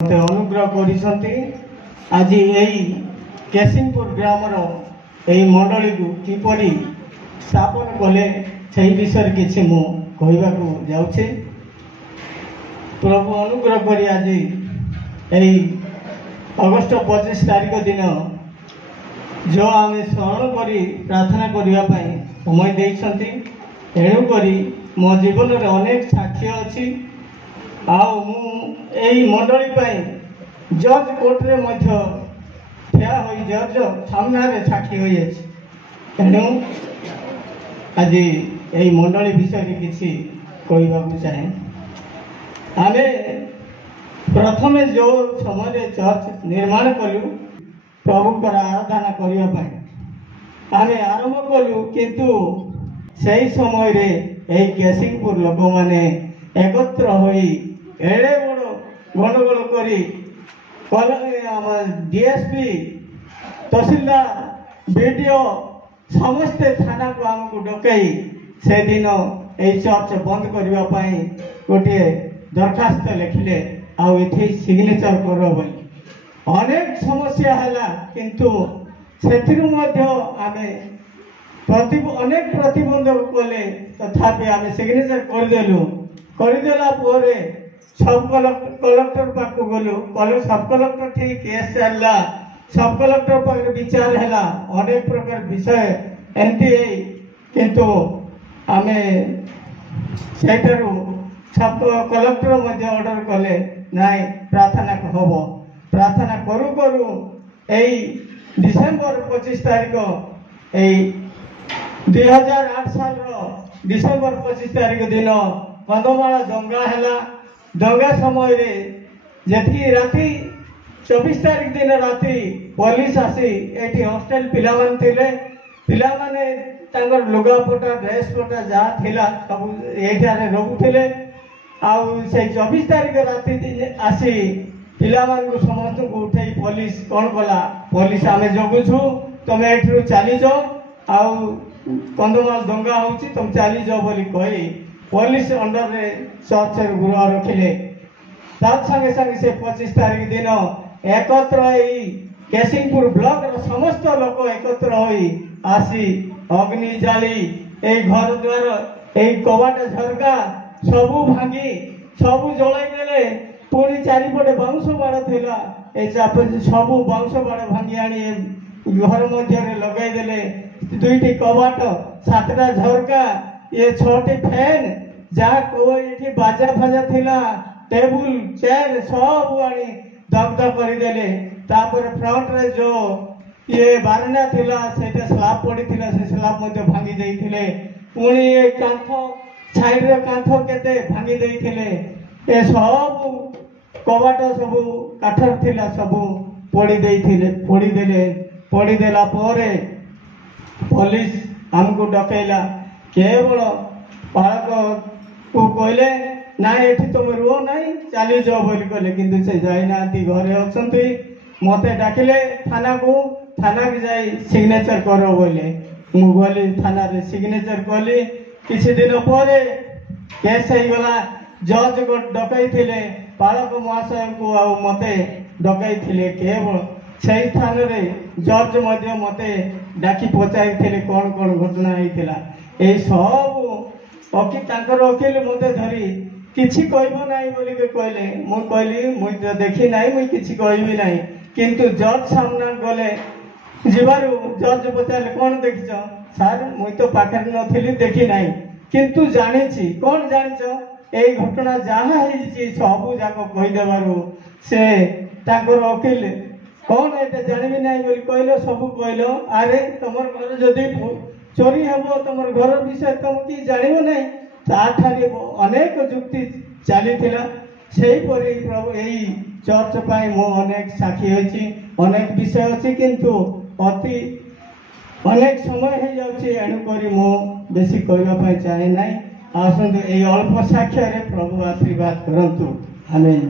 मते अनुग्रह करिसंती आज यही केसिंगपुर ग्रामर यही मंडली को किपरि स्थापन कले से विषय किसी मु कहवाकू जाऊे। प्रभु अनुग्रह करी आज यही अगस्ट 25 तारीख दिन जो आम स्मरण करी प्रार्थना करने समय देती तेणुक मो जीवन में अनेक साक्षी अच्छी आई मंडली जज कोर्टे ठिया हो जज सामने साक्षी हो तेणु आज यही मंडली विषय किसी कहवाक चाहे। आमे प्रथमे जो समय चर्च निर्माण कलु प्रभु आराधना करने आमे आरंभ कलु किंतु सही समय रे यही केसिंगपुर लोक माने एकत्र होई एड़े बड़ गंडगोल करी डीएसपी तहसीलदार बीडीओ समस्ते थाना को आमको डकई से दिन यही चर्च बंद करने गोटे दरखास्त लिखिले आउ ये सिग्नेचर कर बोली अनेक समस्या है किंतु आमे अनेक प्रतिबंधक कले तथापि आमे सिग्नेचर करदेला सब कलेक्टर पाक गलु सब कलेक्टर ठीक केस चलला सब कलेक्टर पाक विचार है अनेक प्रकार विषय एमती किंतु आमे सेठारु सब कलेक्टर ऑर्डर कले नाई प्रार्थना हम प्रार्थना करू करू यही डिसेम्बर 25 तारीख यही 2008 साल डिसेम्बर 25 तारीख दिन कंधमाल दंगा है दंगा समय रे जी राति 24 तारीख दिन राति पुलिस आसी ये हॉस्टेल पिला माने लुगापटा ड्रेस पटा जहाँ थिला सब ये रोकते आउ से 24 तारीख राति आसी पिला समस्त को उठे पुलिस कौन कला पुलिस आमे जगुछु तुम ये चली जाओ आउ कंधमाल दंगा होची तुम चली जाओ बोली कही पुलिस अंडर रे चर्च गृह रखिले संगे संगे से 25 तारीख दिन एकत्र केसिंगपुर ब्लॉक समस्त लोक एकत्र होई आसी अग्नि जाली ए घर द्वार ए कबाट झरका सबू भांगी सबू जलाई देले पुणी चारिपटे बाउंश बाड़ थिला ए सबू बाउंश बाड़ भांगी आनी घर मध्य लगे देले दुईटी कबाट 7टा झरका ये 6टी फैन जहाँ कोई बाजा फाजा थिला टेबुल चेयर सब आनी दग्ध करदेले फ्रंट रे जो ये बारंडा थिला सेटा स्लाब पड़ी थिला से स्लाब मध्य भांगी देइथिले पुणी ये कांथ साइड रे कांथ केते भांगी देइथिले ए सब कबाट सब काठर थिला सब पड़ी देइथिले पड़ी देला परे पुलिस हमको डकैला केवल पालक को कहले ना ये तुम रुह ना चली जाओ बोली कहले किंतु से जाइना घरे अच्छी मते डाकिले थाना को जाई सिग्नेचर करो बोले मु गली थाना रे सिग्नेचर कली किसी दिन पर केस हो गला जज को डकई थिले पालक महाशय को आ मते डकई थिले केवल से थान रे जज मध्य मते डाकी पचाई थिले कौन कौन घटना होइतिला ए सब वकील मते धरी किछि कहबो नाही बोली के कहले मु कहली मु तो देखी नाही मु किछि कहबी नाही किंतु जज सामना गले जीवारु जज पचारे कौन देखिछ सर मु तो पाखर नथिली देखी नाही किंतु जानिछि कौन जानिछ ए घटना जहाँ है सबू जाक कहीदेबारू से ताकर वकील कौन ये जानवी ना बोली कहल सब कहल अरे तुम घर जदि चोरी हम तुम घर विषय तुम कि जानव ना ताठारे अनेक जुक्ति चली प्रभु यही चर्च पाई मो अनेक साक्षी होती अनेक विषय अच्छी किंतु अति अनेक समय हो जाऊँगी एणुक मो बेसी कहवाई चाहे ना आसतु ये अल्प साक्ष्य प्रभु आशीर्वाद करंतु आमेन।